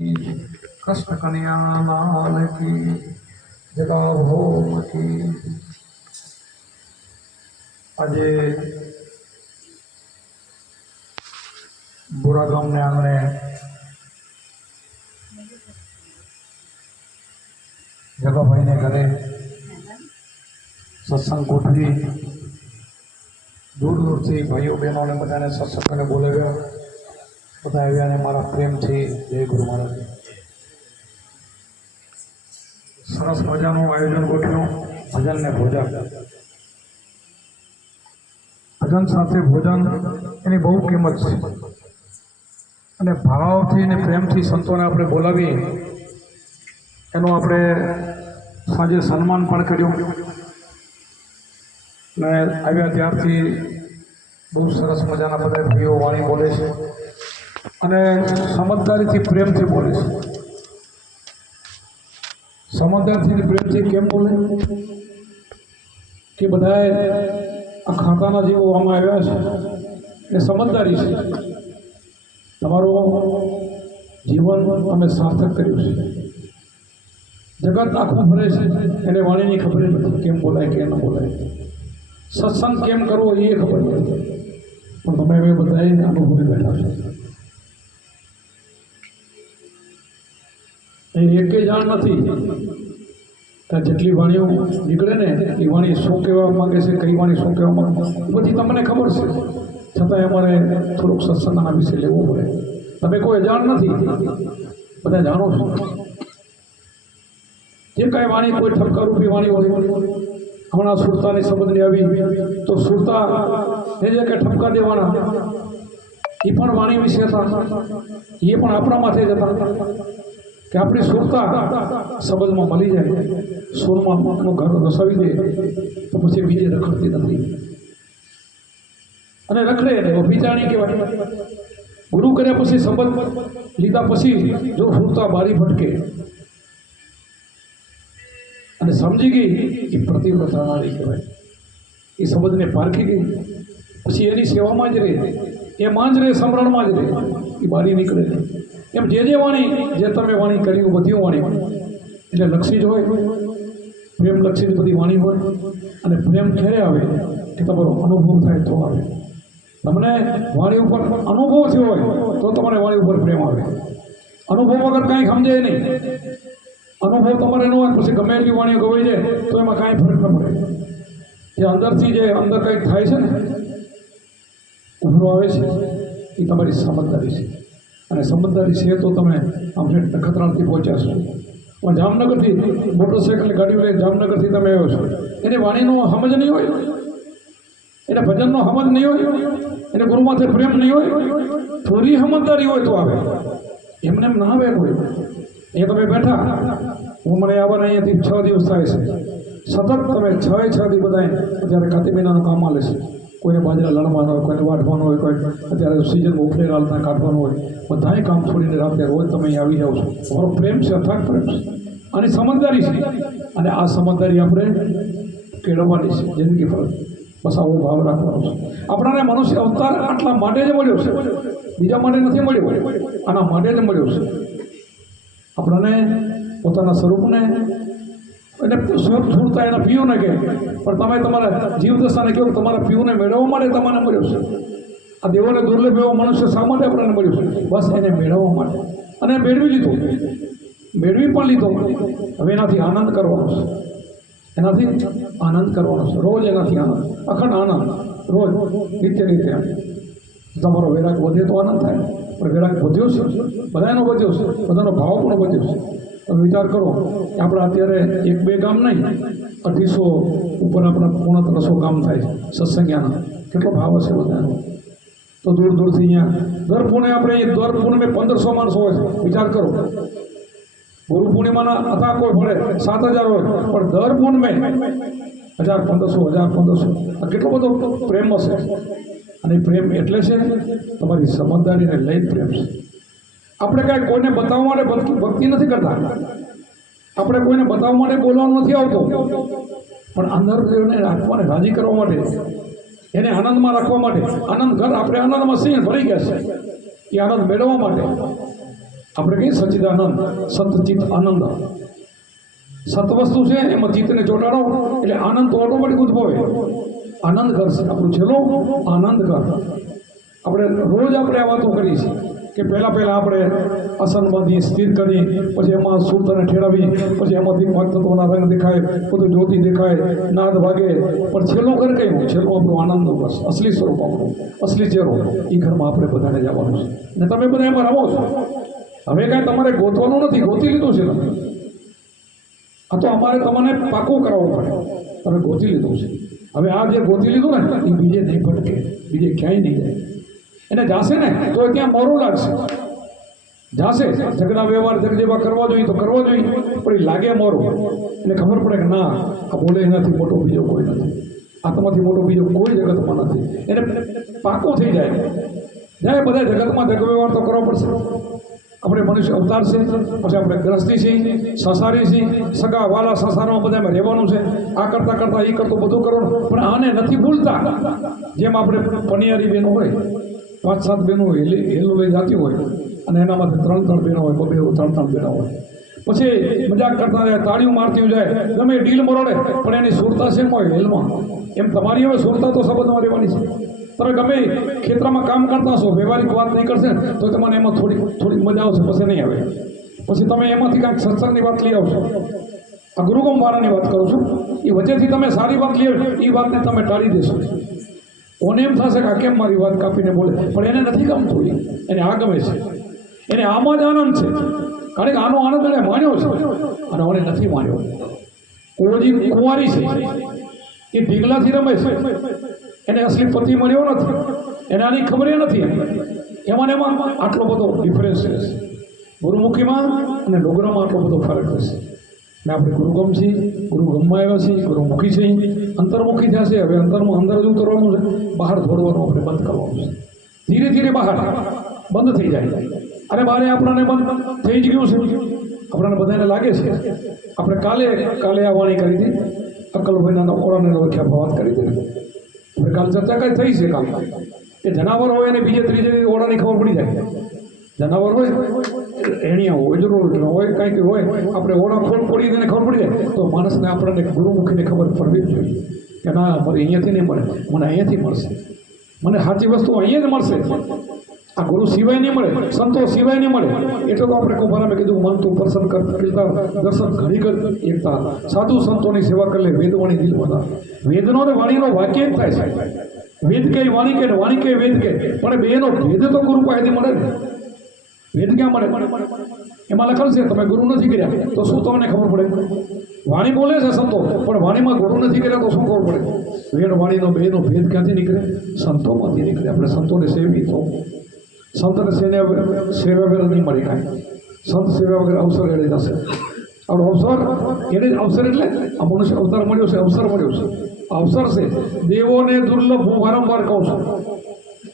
कृष्ण कन्हैया लाल की जगह भोम की। આજે બોરા ગામને આંગણે જગાભાઈને ઘરે સત્સંગ ગોઠવી દૂર દૂરથી ભાઈઓ બહેનોને બધાને સત્સંગને બોલાવ્યા. બધા આવ્યા અને મારા પ્રેમથી જય ગુરુ મહારાજ. સરસ મજાનું આયોજન ગોઠવ્યું. ભજન ને ભોજન, ભજન સાથે ભોજન એની બહુ કિંમત છે. અને ભાવથી અને પ્રેમથી સંતોને આપણે બોલાવીએ એનું આપણે સાંજે સન્માન પણ કર્યું. અને આવ્યા ત્યારથી બહુ સરસ મજાના બધા ભાઈઓ વાણી બોલે છે અને સમજદારીથી પ્રેમથી બોલે છે. સમજદારથી પ્રેમથી કેમ બોલે કે બધાએ આ ખાતાના જેવો આમાં આવ્યા છે એ સમજદારી છે. તમારું જીવન અમે સાર્થક કર્યું છે. જગત આખું ફરે છે એને વાણીની ખબર નથી કેમ બોલાય કે ન બોલાય, સત્સંગ કેમ કરવો એ ખબર નથી. પણ તમે હવે બધાએ અનુભવી બેઠા છો. એ એકે જાણ નથી કે જેટલી વાણીઓ નીકળે ને એ વાણી શું કહેવા માંગે છે, કઈ વાણી શું કહેવા માંગે બધી તમને ખબર છે. છતાંય અમારે થોડુંક સત્સંગના વિશે લેવું પડે. તમે કોઈ અજાણ નથી, બધા જાણો છો. જે કાંઈ વાણી કોઈ ઠપકારૂપી વાણી હોય, હમણાં સુરતાની સંબંધની આવી તો સુરતા એ જે કે ઠપકા દેવાના એ પણ વાણી વિશે હતા. એ પણ આપણા માથે જ હતા કે આપણી સુરતા સંબંધમાં મળી જાય, સોનમાંનું ઘર રસાવી દે તો પછી બીજે રખડતી નથી. અને રખડે ને અભિજાણી કહેવાય. ગુરુ કર્યા પછી સંબંધ લીધા પછી જો સુરતા બારી ભટકે અને સમજી ગઈ એ પ્રતિવ્રતા નારી કહેવાય. એ સંબંધને પારખી ગઈ પછી એની સેવામાં જ રહે, એમાં જ રહે, સમરણમાં જ રહે, એ બારી નીકળે. એમ જે વાણી જે તમે વાણી કરી બધી વાણી એટલે લક્ષી જ હોય, પ્રેમ લક્ષી બધી વાણી હોય. અને પ્રેમ ક્યારે આવે કે તમારો અનુભવ થાય તો આવે. તમને વાણી ઉપર અનુભવ થયો હોય તો તમારે વાણી ઉપર પ્રેમ આવે. અનુભવ વગર કાંઈ સમજાય નહીં. અનુભવ તમારે ન હોય પછી ગમે એટલી વાણીઓ ગવાઈ જાય તો એમાં કાંઈ ફરક ન પડે. જે અંદરથી જે અંદર કંઈક થાય છે ને ઉભરો આવે છે એ તમારી સમજદારી છે. અને સમજદારી છે તો તમે આમ નખત્રાણથી પહોંચ્યા છો. પણ જામનગરથી મોટરસાઇકલની ગાડીઓ લઈને જામનગરથી તમે આવ્યો છો, એને વાણીનો સમજ નહીં હોય, એને ભજનનો સમજ નહીં હોય, એને ગુરુ માથે પ્રેમ નહીં હોય. થોડી સમજદારી હોય તો આવે, એમને એમ ના આવે કોઈ. એ તમે બેઠા, હું મને આવવાના અહીંયાથી 6 દિવસ થાય છે. સતત તમે 6 દી બધા અત્યારે કાતિ મહિનાનું કામ આલે છે. કોઈને બાજરા લણવાનો હોય, કોઈને વાઢવાનો હોય, કોઈ અત્યારે સિઝનમાં ઉપલેર હાલતા કાઢવાનું હોય, બધાએ કામ છોડીને રાત્રે રોજ તમે અહીં આવી જાઓ છો. તમારો પ્રેમ છે, અથાગ પ્રેમ છે અને સમજદારી છે. અને આ સમજદારી આપણે કેળવવાની છે જિંદગી પર. બસ આવો ભાવ રાખવાનો છે. આપણાને મનુષ્ય અવતાર આટલા માટે જ મળ્યો છે, બીજા માટે નથી મળ્યો, આના માટે જ મળ્યો છે. આપણને પોતાના સ્વરૂપને અને સુરતા એના પીઓને કહે, પણ તમે તમારા જીવદશાને કહો તમારા પીઓને મેળવવા માટે તમને મળ્યો છે. આ દેવોને દુર્લભ એવો મનુષ્ય શા માટે આપણને મળ્યો છે? બસ એને મેળવવા માટે. અને મેળવી લીધો, મેળવી પણ લીધો. હવે એનાથી આનંદ કરવાનો છે, એનાથી આનંદ કરવાનો છે. રોજ એનાથી આનંદ, અખંડ આનંદ, રોજ નિત્ય. તમારો વૈરાગ વધે તો આનંદ થાય, પણ વૈરાગ વધ્યો છે, બધાનો વધ્યો છે, બધાનો ભાવ પણ વધ્યો છે. તમે વિચાર કરો કે આપણે અત્યારે 1-2 ગામ નહીં, 250 ઉપર આપણા પૂર્ણ 300 ગામ થાય સત્સંગિયાના. કેટલો ભાવ હશે બધાનો. તો દૂર દૂરથી અહીંયા દર પૂર્ણે આપણે દર પૂર્ણિમે 1500 માણસો હોય. વિચાર કરો, ગુરુ પૂર્ણિમાના હતા કોઈ ભળે 7000 હોય, પણ દર પૂર્ણિમે 1500 આ કેટલો બધો પ્રેમ હશે. અને પ્રેમ એટલે છે તમારી સમજદારીને લઈ પ્રેમ છે. આપણે કાંઈ કોઈને બતાવવા માટે ભક્તિ નથી કરતા, આપણે કોઈને બતાવવા માટે બોલવાનું નથી આવતો, પણ અંદરને આત્માને રાજી કરવા માટે, એને આનંદમાં રાખવા માટે. આનંદ ઘર આપણે આનંદમાં સિંહ ભરી ગયા છે, એ આનંદ મેળવવા માટે આપણે કહીએ સચ્ચિદાનંદ, સતચિત આનંદ. સત વસ્તુ છે એમાં ચિત્તને ચોંટાડો એટલે આનંદ તો ઓટોમેટિક ઉદ્ભવે. આનંદ કરશે આપણું છેલ્લો આનંદ કર. આપણે રોજ આપણે આ વાતો કરીએ છીએ કે પહેલાં આપણે આસન બાંધી સ્થિર કરી, પછી એમાં સુરતાને ઠેરાવી, પછી એમાંથી પાંચ તત્વોના રંગ દેખાય, બધું જ્યોતિ દેખાય, નાદ ભાગે, પણ છેલ્લું ઘર કયું? છેલ્લું આપણું આનંદનું ઘર, અસલી સ્વરૂપ આપણું, અસલી ચહેરો. એ ઘરમાં આપણે બધાને જવાનું છે ને તમે બધા એમાં રમો છો. હવે કાંઈ તમારે ગોતવાનું નથી, ગોતી લીધું છે તમે. આ તો અમારે તમને પાકું કરાવવું પડે. તમે ગોતી લીધું છે. હવે આ જે ગોતી લીધું ને એ બીજે નહીં ભટકે, બીજે ક્યાંય નહીં જાય. એને જાશે ને તો ત્યાં મોરું લાગશે. જાશે ઝઘડા વ્યવહાર જેવા કરવા જોઈએ તો કરવા જોઈએ, પણ એ લાગે મોરું. એને ખબર પડે કે ના, આ બોલે એનાથી મોટો બીજો કોઈ નથી, આત્માથી મોટો બીજો કોઈ જગતમાં નથી. એને પાકું થઈ જાય. જાય બધા જગતમાં જગ વ્યવહાર તો કરવો પડશે. આપણે મનુષ્ય અવતાર છે, પછી આપણે ગ્રસ્તી છીએ, સસારી છીએ, સગા વાલા સસારમાં બધામાં રહેવાનું છે. આ કરતાં કરતાં એ કરતો બધું કરવાનું, પણ આને નથી ભૂલતા. જેમ આપણે પનિયારી બહેનો હોય, 5-7 બહેનો હેલું લઈ જતી હોય અને એનામાંથી 3-3 બહેનો હોય, 2-3 બહેનો હોય. પછી મજાક કરતા જાય, તાળીઓ મારતી જાય, ગમે ડીલ મરોડે, પણ એની સુરતા છે હોય હેલમાં. એમ તમારી હવે સુરતા તો સંબંધમાં રહેવાની છે. તમે ગમે ખેતરમાં કામ કરતા હશો, વ્યવહારિક વાત નહીં કરશે તો તમને એમાં થોડીક મજા આવશે, પછી નહીં આવે. પછી તમે એમાંથી કાંઈક સત્સંગની વાત લઈ આવશો. આ ગુરુગમ વાળાની વાત કરું છું. એ વચ્ચેથી તમે સારી વાત લઈ આવે, એ વાતને તમે ટાળી દેશો. ઓને એમ થશે કે આ કેમ મારી વાત કાપીને બોલે, પણ એને નથી ગમતું. એને આ ગમે છે, એને આમાં જ આનંદ છે. કારણ કે આનો આનંદ એને માન્યો છે અને ઓને નથી માન્યો. ઓજી કુંવારી છે, એ ઢીંગલાથી રમે છે, એને અસલી પતિ મળ્યો નથી, એને આની ખબર નથી. એમાં આટલો બધો ડિફરન્સ છે. ગુરુમુખીમાં અને ડોગરામાં આટલો બધો ફરક હશે. ને આપણે ગુરુગમ છીએ, ગુરુગમમાં આવ્યા છીએ, ગુરુમુખી છીએ, અંતર્મુખી થયા છે. હવે અંતરમાં અંદર જ ઉતરવાનું છે, બહાર દોડવાનું આપણે બંધ કરવાનું છે. ધીરે ધીરે બહાર બંધ થઈ જાય. અરે બારે આપણને બંધ થઈ જ ગયું છે. આપણને બધાને લાગે છે. આપણે કાલે આ વાણી કરી હતી, અક્કલભાઈના ઓળાને વ્યાખ્યા વાત કરી હતી. આપણે કાલ ચર્ચા કઈ થઈ છે. કાલ એ જનાવર હોય અને બીજે ત્રીજે ઓળાની ખબર પડી જાય. જનાવર હોય, એણિયા હોય, જરૂર હોય, કાંઈક હોય, આપણે ઓળા ખોલ પડી તેને ખબર પડી જાય. તો માણસને આપણને ગુરુમુખીને ખબર પડવી જ જોઈએ કે ના, મારે અહીંયાથી નહીં મળે, મને અહીંયાથી મળશે. મને સાચી વસ્તુ અહીંયા જ મળશે. આ ગુરુ સિવાય નહીં મળે, સંતો સિવાય નહીં મળે. એટલે તો આપણે કુંભારામે કીધું, મન તું પ્રસન્ન કરતા દર્શન ઘણી કર એકતા, સાધુ સંતોની સેવા કરે વેદવાણી દિલ બધા. વેદનો ને વાણીનો વાક્ય જ થાય છે. વેદ કે વાણી કે વાણી કે વેદ કે, પણ બેનો ભેદ તો ગુરુ પાસેથી મળે ને. વેદ ક્યાં મળે? એમાં લખેલ છે તમે ગુરુ નથી કર્યા તો શું તમને ખબર પડે? વાણી બોલે છે સંતો, પણ વાણીમાં ગુરુ નથી કર્યા તો શું ખબર પડે? વેદ વાણીનો બેનો ભેદ ક્યાંથી નીકળે? સંતોમાંથી નીકળે. આપણે સંતોને સેવી તો સંતને સેવા વગર નહીં મળે કાંઈ. સંત સેવા વગર અવસર એડે જશે. આપણો અવસર એને જ અવસર એટલે આ મનુષ્ય અવતાર મળ્યો છે, અવસર મળ્યો છે, અવસર છે. દેવોને દુર્લભ હું વારંવાર કહું છું.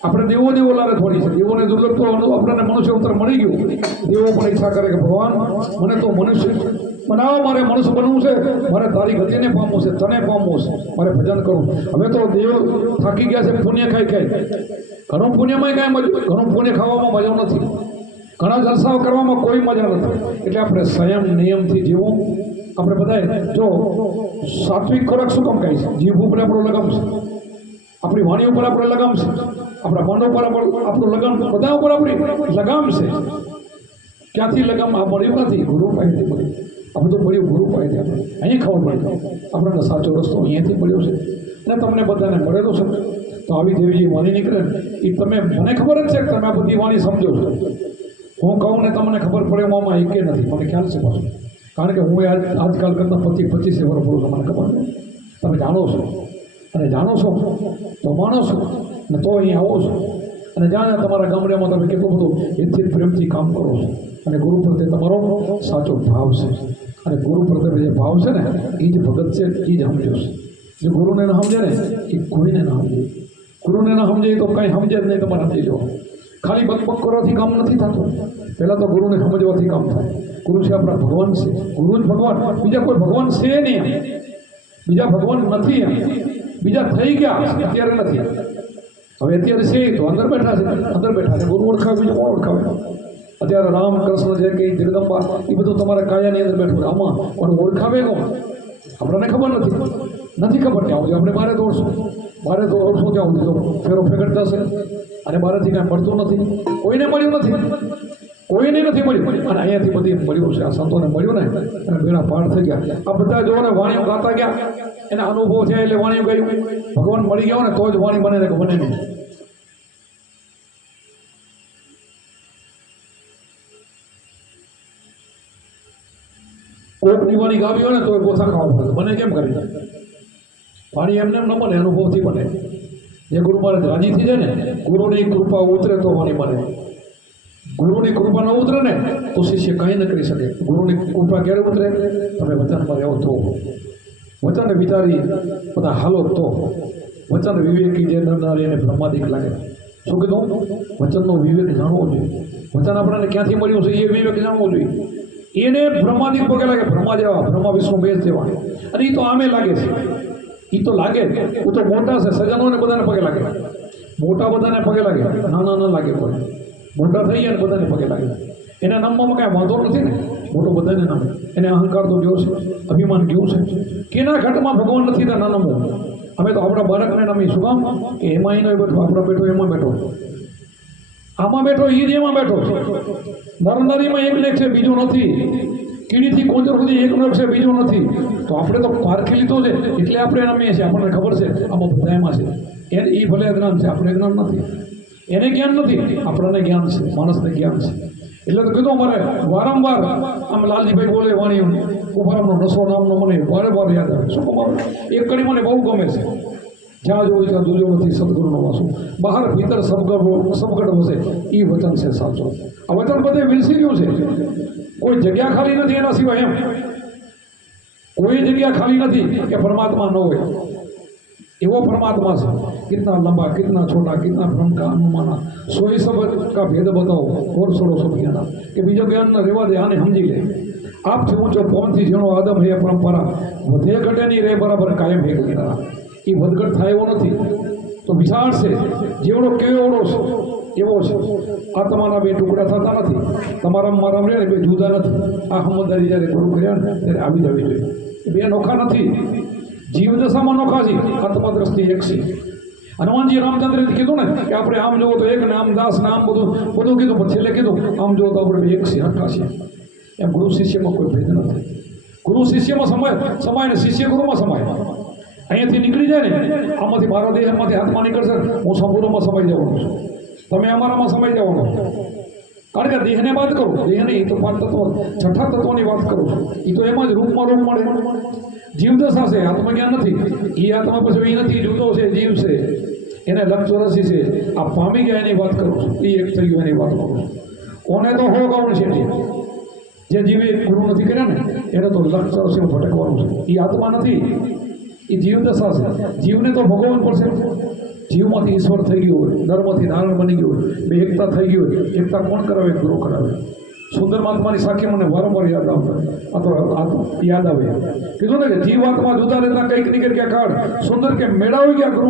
આપણે દેવો લારે થોડી છે. દેવોને દુર્લભ તો આપણને મનુષ્ય અવતાર મળી ગયું. દેવો પણ ઈચ્છા કરે કે ભગવાન મને તો મનુષ્ય બનાવો, મારે મનુષ્ય બનવું છે, મારે તારી ગતિને પામવું છે, તને પામવું છે, મારે ભજન કરવું. હવે તો દેવ થાકી ગયા છે પુણ્ય ખાઈ. ઘણું પુણ્યમાં કાંઈ મજા, ઘણું પુણ્ય ખાવામાં મજા નથી, ઘણા જલસાઓ કરવામાં કોઈ મજા નથી. એટલે આપણે સંયમ નિયમથી જીવવું. આપણે બધાએ જો સાત્વિક ખોરાક શું કામ ખાય છે? જીભ ઉપર આપણો લગામ છે, આપણી વાણી ઉપર આપણે લગામ છે, આપણા મન ઉપર આપણું લગામ, બધા ઉપર આપણી લગામ છે. ક્યાંથી લગામ આ મળ્યું? ક્યાંથી? ગુરુ પાસેથી મળ્યું. આ બધું મળ્યું ગુરુ પાસેથી. આપણે અહીંયા ખબર પડે આપણને સાચો રસ્તો અહીંયાથી મળ્યો છે અને તમને બધાને મળેલો છે. તો આવી જેવી જે વાણી નીકળે એ તમે, મને ખબર જ છે કે તમે આ બધી વાણી સમજો છો. હું કહું ને તમને ખબર પડે એમાં એકે નથી, મને ખ્યાલ છે પાછું. કારણ કે હું આજકાલ કરતાં 25 વર્ષ બોલું છું, મને ખબર છે. તમે જાણો છો અને જાણો છો તો માનો છો ને તો અહીં આવો છો. અને જ્યાં તમારા ગામડામાં તમે કેટલું બધું હિતથી પ્રેમથી કામ કરો છો. અને ગુરુ પ્રત્યે તમારો સાચો ભાવ છે. અને ગુરુ પ્રત્યે જે ભાવ છે ને એ જ ભગત છે, એ જ સમજ્યો છે. જે ગુરુને ન સમજે ને એ કોઈને ન સમજે. ગુરુને ન સમજે તો કાંઈ સમજે જ નહીં. તમારે સમજી લો, ખાલી બકબક કરવાથી કામ નથી થતું. પહેલાં તો ગુરુને સમજવાથી કામ થાય. ગુરુ છે આપણા ભગવાન છે. ગુરુ જ ભગવાન, બીજા કોઈ ભગવાન છે નહીં. બીજા ભગવાન નથી. બીજા થઈ ગયા, અત્યારે નથી. હવે અત્યારે છે તો અંદર બેઠા છે, ગુરુ ઓળખાવે, બીજું કોણ ઓળખાવે? અત્યારે રામ કૃષ્ણ છે કે જગદંબા એ બધું તમારા કાયાની અંદર બેઠું છે. આમાં પણ ઓળખાવે કોણ? આપણને ખબર નથી ખબર ત્યાં સુધી આપણે બારે દોડશું ત્યાં સુધી તો ફેરો ફેગટ થશે અને બહારથી કાંઈ મળતું નથી, કોઈને મળ્યું નથી, કોઈને નથી મળ્યું. અને અહીંયાથી બધી મળ્યું છે, આ સંતોને મળ્યું ને અને બેડા પાર થઈ ગયા. આ બધા જોને વાણીઓ ગાતા ગયા, એના અનુભવ થયા એટલે વાણીઓ ગાયું. ભગવાન મળી ગયા ને તો જ વાણી બને ને કે બને નહીં. કોકની વાણી ગાવી હોય ને તો એ ગોથા ખાવા પડે, બને કેમ કરી? વાણી એમને એમ ન બને, અનુભવથી બને. જે ગુરુ મહારાજ રાજી થઈ જાય ને, ગુરુની કૃપા ઉતરે તો વાણી બને. ગુરુની કૃપા ન ઉતરે ને તો શિષ્ય કંઈ ન કરી શકે. ગુરુની કૃપા ક્યારે ઉતરે? તમે વચનમાં રહો તો, વચન વિચારી બધા હાલો તો. વચન વિવેકી જે નરનારી એને બ્રહ્માદિક લાગે. શું કીધું? વચનનો વિવેક જાણવો જોઈએ. વચન આપણને ક્યાંથી મળ્યું છે એ વિવેક જાણવો જોઈએ. એને બ્રહ્માદિક પગે લાગે, બ્રહ્મા જેવા, બ્રહ્મા વિષ્ણુ બેસ જેવા. અને એ તો આમે લાગે છે, એ તો લાગે. હું તો મોટા છે, સજ્જનોને બધાને પગે લાગે, મોટા બધાને પગે લાગે, નાના ન લાગે કોઈ. મોટા થઈ ગયા ને બધાને પગે લાગે. એને નામમાં કાંઈ વાંધો નથી ને, મોટો બધાને નામે. એને અહંકાર તો ગયો છે, અભિમાન ગયું છે. કેના ઘટમાં ભગવાન નથી ત્યાં નાનામો. અમે તો આપણા બાળકને નામી. શું કામ? કે એમાં એનો બેઠો, આપણો બેઠો એમાં બેઠો, આમાં બેઠો એ જ એમાં બેઠો. નરનરીમાં એક લેખ છે, બીજો નથી. કીડીથી કોંજર સુધી એકનો એક છે, બીજો નથી. તો આપણે તો પારખી લીધો છે એટલે આપણે રમીએ છીએ. આપણને ખબર છે આમાં બધા એમાં છે. એને એ ભલે જ્ઞાન છે, આપણે જ્ઞાન નથી. એને જ્ઞાન નથી, આપણને જ્ઞાન છે, માણસને જ્ઞાન છે. એટલે તો કીધું અમારે વારંવાર આમ લાલજીભાઈ બોલે વાણી કુંભારામનો નશો નામનો મને વારે યાદ આવે. શું કહું? એક કડી મને બહુ ગમે છે. જ્યાં જોયું ત્યાં દુજો નથી સદગુરુનો વાસુ, બહાર ભીતર સબગડ વસે, એ વચન છે સાચો. આ વચન બધે વિલસી ગયું છે. કોઈ જગ્યા ખાલી નથી એના સિવાય. એમ કોઈ જગ્યા ખાલી નથી કે પરમાત્મા ન હોય. એવો પરમાત્મા છે. कितना लंबा, कितना छोटा, कितना भ्रम का अनुमाना, सोई सब का भेद बताओ और छोड़ो सब ज्ञाना. કે બીજો જ્ઞાન ન રહેવા દે, આને સમજી લે. આપથી ઊંચો પવનથી જેનો આદમ હે પરંપરા, વધે ઘટે નહીં રે બરાબર કાયમ હે ગણારા. એ વધઘટ થાય એવો નથી, તો વિશાળ છે. જેવડો કેવડો છે એવો છે. આત્માના બે ટુકડા થતા નથી. તમારા મારા રે બે જુદા નથી. આ સમજદારી જ્યારે ગુરુ કર્યા ને ત્યારે આવી જવી જોઈએ. બે નોખા નથી, જીવ દશામાં નોખા છે, આત્મા દ્રષ્ટિ એક છે. હનુમાનજી રામચંદ્રએ કીધું ને કે આપણે આમ જોવો તો એક ને આમ દાસ ને આમ બધું કીધું, પણ છેલ્લે કીધું આમ જોવો તો આપણે એક છે, હરખા છે. એમ ગુરુ શિષ્યમાં કોઈ ભેદ નથી. ગુરુ શિષ્યમાં સમાય ને શિષ્ય ગુરુમાં સમાય. અહીંયાથી નીકળી જાય ને, આમાંથી મારા દેહમાંથી હાથમાં નીકળશે, હું સંપૂર્ણમાં સમાઈ જવાનો છું, તમે અમારામાં સમાઈ જવાનો. કારણ કે દેહને વાત કરું, દેહને એ તો પાંચ તત્વ, છઠ્ઠા તત્વની વાત કરું છું. એ તો એમાં જ રૂપમાં રૂપ મળે. જીવદશા છે, આત્મજ્ઞાન નથી. એ આત્મા પછી એ નથી, જુદો છે, જીવ છે, એને લક્ષરસી છે. આ પામી ગયા એની વાત કરું છું, એ એક થઈ ગયું એની વાત કરું છું. કોને તો હો ગૌણ છે, જે જીવે ગુરુ નથી કર્યા ને એને તો લક્ષરસી ભટકવાનું છે. એ આત્મા નથી, એ જીવદશા છે. જીવને તો ભગવાન પડશે. જીવમાંથી ઈશ્વર થઈ ગયું હોય, નરમાંથી નારાયણ બની ગયું હોય, બે એકતા થઈ ગઈ હોય. એકતા કોણ કરાવે? ગુરુ કરાવે. સુંદર મહાત્માની સાખી મને વારંવાર યાદ યાદ આવે. કીધું ને કે જીવ આત્મા જુદા રહેતા કંઈક નીકળી ગયા કાળ, સુંદર કે મેળાવી ગયા ગુરુ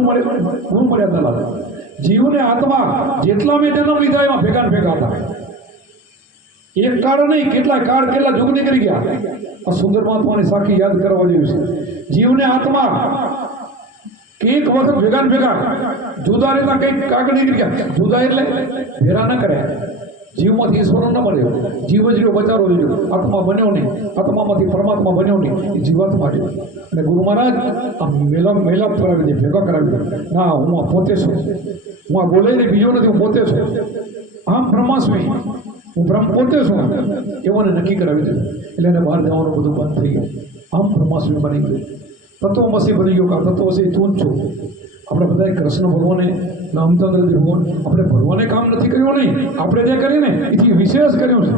મર્યાદા લાગે. જીવને આત્મા જેટલા મેં જન્મ લીધા એમાં ભેગા ભેગા હતા. એક કાળ નહીં, કેટલા કાળ, કેટલા યુગ નીકળી ગયા. આ સુંદર મહાત્માની સાખી યાદ કરવા જેવી છે. જીવને આત્મા એક વખત ભેગા જુદા રહેતા કંઈક કાગળ નીકળી ગયા. જુદા એટલે ભેરા ન કર્યા. જીવમાંથી ઈશ્વર ન મળ્યો, જીવ જ રહ્યો, બચારો રહ્યો. આત્મા બન્યો નહીં, આત્મામાંથી પરમાત્મા બન્યો નહીં, એ જીવાત્મા રહ્યો. અને ગુરુ મહારાજ આ મેલાપ કરાવી દે, ભેગા કરાવી દે. ના, હું આ પોતે છું, હું આ બોલે ને બીજો નથી, હું પોતે છું. આમ બ્રહ્માસ્મી, હું બ્રહ્મ પોતે છું, એવોને નક્કી કરાવી દીધું. એટલે એને બહાર જવાનું બધું બંધ થઈ ગયું. આમ બ્રહ્માસ્મી બની ગયું, તત્વમસી બની ગયો. કે તત્વમસી તું જ છું. આપણે બધાએ કૃષ્ણ ભગવાને, રામચંદ્રજી ભગવાન, આપણે ભગવાને કામ નથી કર્યું નહીં, આપણે જે કરીને એથી વિશેષ કર્યું છે.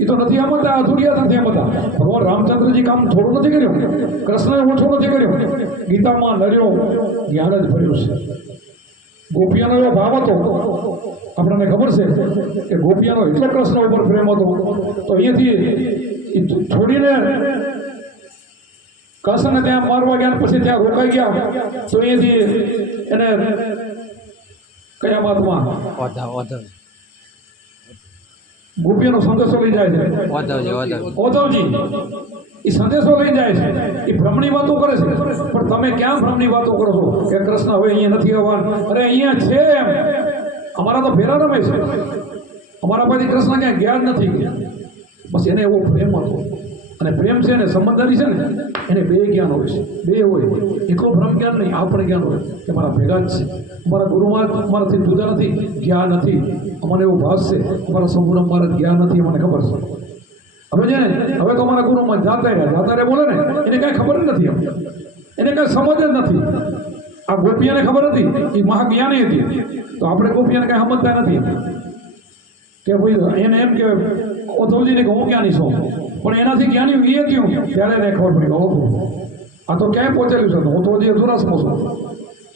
એ તો નથી આમ હતા, અધૂરિયા નથી આમ હતા. ભગવાન રામચંદ્રજી કામ થોડું નથી કર્યું, કૃષ્ણએ ઓછું નથી કર્યું. ગીતામાં નર્યો જ્ઞાન જ ભર્યું છે. ગોપિયાનો એવો ભાવ હતો, આપણને ખબર છે કે ગોપિયાનો એટલો કૃષ્ણ ઉપર પ્રેમ હતો, તો અહીંયાથી છોડીને કૃષ્ણને ત્યાં મારવા ગયા, પછી ત્યાં રોકાઈ ગયા. તો અહીંયાથી એને કયા મહાત્મા ગોપીઓનો સંદેશો લઈ જાય છે ઓધવજી એ સંદેશો લઈ જાય છે એ ભ્રમની વાતો કરે છે પણ તમે ક્યાં ભ્રમની વાતો કરો છો કે કૃષ્ણ હવે અહીંયા નથી આવવાનું અરે અહીંયા છે એમ અમારા તો ફેરા રમે છે અમારા પાસે કૃષ્ણ ક્યાં ગયા જ નથી બસ એને એવો પ્રેમ હતો અને પ્રેમ છે ને સમજદારી છે ને એને બે જ્ઞાન હોય છે બે હોય એકલો ભ્રમ જ્ઞાન નહીં આ પણ જ્ઞાન હોય કે મારા ભેગા જ છે અમારા ગુરુમાં અમારાથી જુદા નથી જ્ઞાન નથી અમને એવું ભાસ છે અમારા સંપૂર્ણ મારા જ્ઞાન નથી અમને ખબર છે હવે છે ને હવે તો અમારા ગુરુમાં જાતા રે બોલે ને એને કાંઈ ખબર જ નથી એને કાંઈ સમજ જ નથી આ ગોપિયાને ખબર હતી એ મહાજ્ઞાની હતી તો આપણે ગોપિયાને કાંઈ સમજતા નથી કે ભાઈ એને એમ કે ઓધવજીને કે હું જ્ઞાની છું પણ એનાથી જ્ઞાની એ થયું ત્યારે એને ખબર પડી ઓહો આ તો ક્યાંય પહોંચેલું છે હું તો હજી અધુરાસમાં છું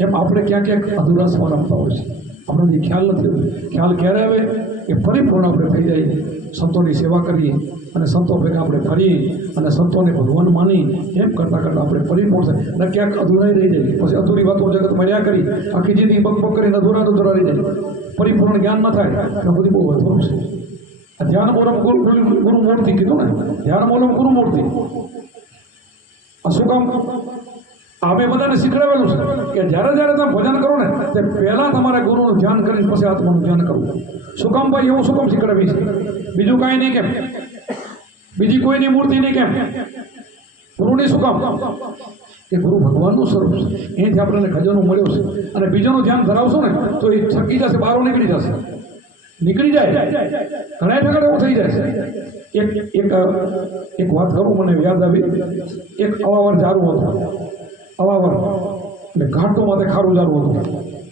એમ આપણે ક્યાંક અધુરાસમાં રમતા હોય છે આપણને ખ્યાલ નથી ખ્યાલ ક્યારે આવે કે પરિપૂર્ણ આપણે થઈ જાય સંતોની સેવા કરીએ અને સંતો ભેગા આપણે ફરીએ અને સંતોને ભગવાન માની એમ કરતાં કરતાં આપણે પરિપૂર્ણ થાય અને ક્યાંક અધૂરાઈ રહી જાય પછી અધૂરી વાતો જગત મળ્યા કરી આખી જિંદગી બકબક કરીને અધૂરા રહી જાય પરિપૂર્ણ જ્ઞાન ન થાય તો બધી બહુ અધૂરું છે ધ્યાન મોલમ ગુરુમૂર્તિ કીધું ને ધ્યાન મોલમ ગુરુમૂર્તિ આ શું કામ અમે બધાને શીખડાવેલું છે કે જ્યારે તમે ભજન કરો ને તે પહેલાં તમારે ગુરુનું ધ્યાન કરીને પછી આત્માનું ધ્યાન કરવું શું કામ ભાઈ એવું શું કામ શીખડાવી છે બીજું કાંઈ નહીં કેમ બીજી કોઈની મૂર્તિ નહીં કેમ ગુરુની શું કામ કે ગુરુ ભગવાનનું સ્વરૂપ છે એથી આપણને ખજાનો મળ્યો છે અને બીજાનું ધ્યાન ધરાવશો ને તો એ છકી જશે બહાર નીકળી જશે નીકળી જાય ઘણા ઠેકાણે એવું થઈ જાય છે એક વાત કરું મને યાદ આવી એક અવાવર જારું હતું અવાવર એટલે ઘાટો માથે ખારું જારું હતું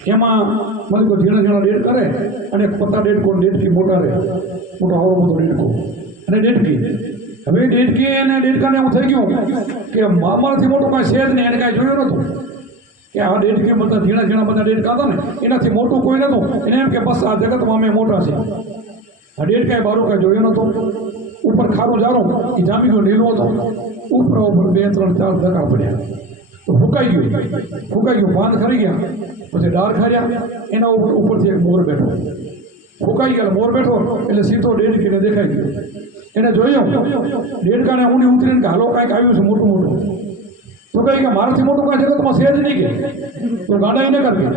એમાં મને કોઈ ઝીણા ડેડ કરે અને પત્તા ડેડકી મોટા રહે મોટો આવડો મોટો ડેડકો અને ડેડકી હવે ડેડકી અને ડેડકાને એવું થઈ ગયું કે અમારાથી મોટું કાંઈ છે જ નહીં એને કાંઈ જોયું નહોતું કે આ ડેડકી બધા ઝીણા બધા ડેડકા હતા ને એનાથી મોટું કોઈ નહોતું એને એમ કે બસ આ જગતમાં અમે મોટા છે આ ડેડકાએ બારું કાંઈ જોયું નહોતું ઉપર ખારું જારું એ જામી ગયો નીલો હતો ઉપર 2 3 4 ધક્કા પડ્યા તો ફૂંકાઈ ગયું પાન ખરી ગયા પછી ડાળ ખાર્યા એના ઉપરથી એક મોર બેઠો ફૂંકાઈ ગયા મોર બેઠો એટલે સીધો ડેડકીને દેખાઈ ગયો એને જોયું ડેડકાને ઊંડી ઉતરીને કે હાલો કાંઈક આવ્યું છે મોટું તો કહે કે મારાથી મોટું કાંઈ જગતમાં છે જ નહીં કે તો ગાડા એને કરવી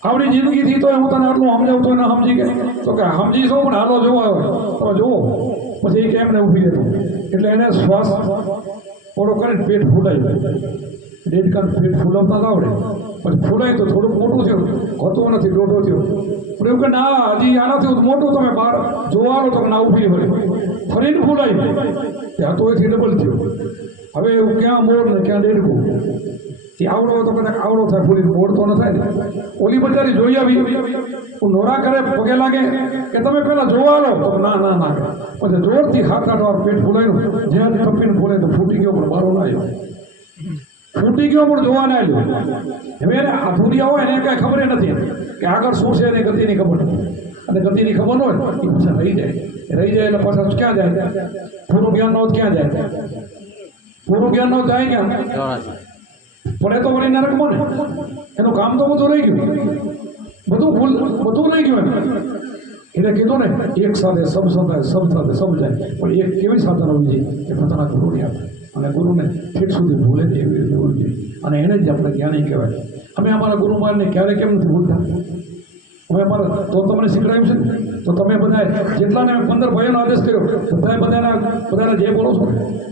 આવડી જિંદગીથી તો હું તને આટલું સમજાવતો ને સમજી કે તો કે સમજી છો પણ હાલો જોવો તો જુઓ પછી એ કેમને ઊભી રહેતો એટલે એને શ્વાસ થોડો કરીને પેટ ફૂલાયું ડેડકાનું પેટ ફૂલાવતા આવડે પછી ફૂલાય તો થોડુંક મોટું થયું હોતું નથી દોઢો થયો પણ એવું કે ના હજી આનાથી મોટું તમે બહાર જોવાનો તો ના ઊભી વળે ફરીને ફૂલાયું ત્યાં તો એથી ડબલ થયું હવે એવું ક્યાં મોર ને ક્યાં ડેડકું એ આવડો તો કદાચ આવડો થાય ફૂલી મોર તો ન થાય ને ઓલી બજારી જોઈ આવી હું નોરા કરે પગે લાગે કે તમે પહેલાં જોવા લો તો ના પછી જોરથી હાથ કાઢવા પેટ ફૂલાયું જ્યાં ટપીને ફૂલે તો ફૂટી ગયો પણ બારો ના આવ્યો ફૂટી ગયો પણ જોવા ના આવ્યો હવે એને આધુરિયા હોય એને કાંઈ ખબર નથી કે આગળ શું છે એને ગતિની ખબર નથી અને ગતિની ખબર હોય એ પછી રહી જાય એટલે પાછા ક્યાં જાય પૂરું જ્ઞાન નો ક્યાં જાય પૂરું જ્ઞાન નો જાય ક્યાં પણ એ તો વળી નરકમાં ને એનું કામ તો બધું રહી ગયું બધું રહી ગયું એને કીધું ને એક સાથે સબ જાય પણ એક કેવી સાધન હોવી જોઈએ કે પોતાના ગુરુને આપે અને ગુરુને ઠેઠ સુધી ભૂલે જ એવી રીતે હોવી જોઈએ અને એને જ આપણે જ્ઞાની કહેવાય અમે અમારા ગુરુમારને ક્યારે કેમ નથી ભૂલતા હવે અમારા તો તમને શીખડાયું છે તો તમે બધા જેટલાને 15 ભાઈઓનો આદેશ કર્યો બધાને જે બોલો છો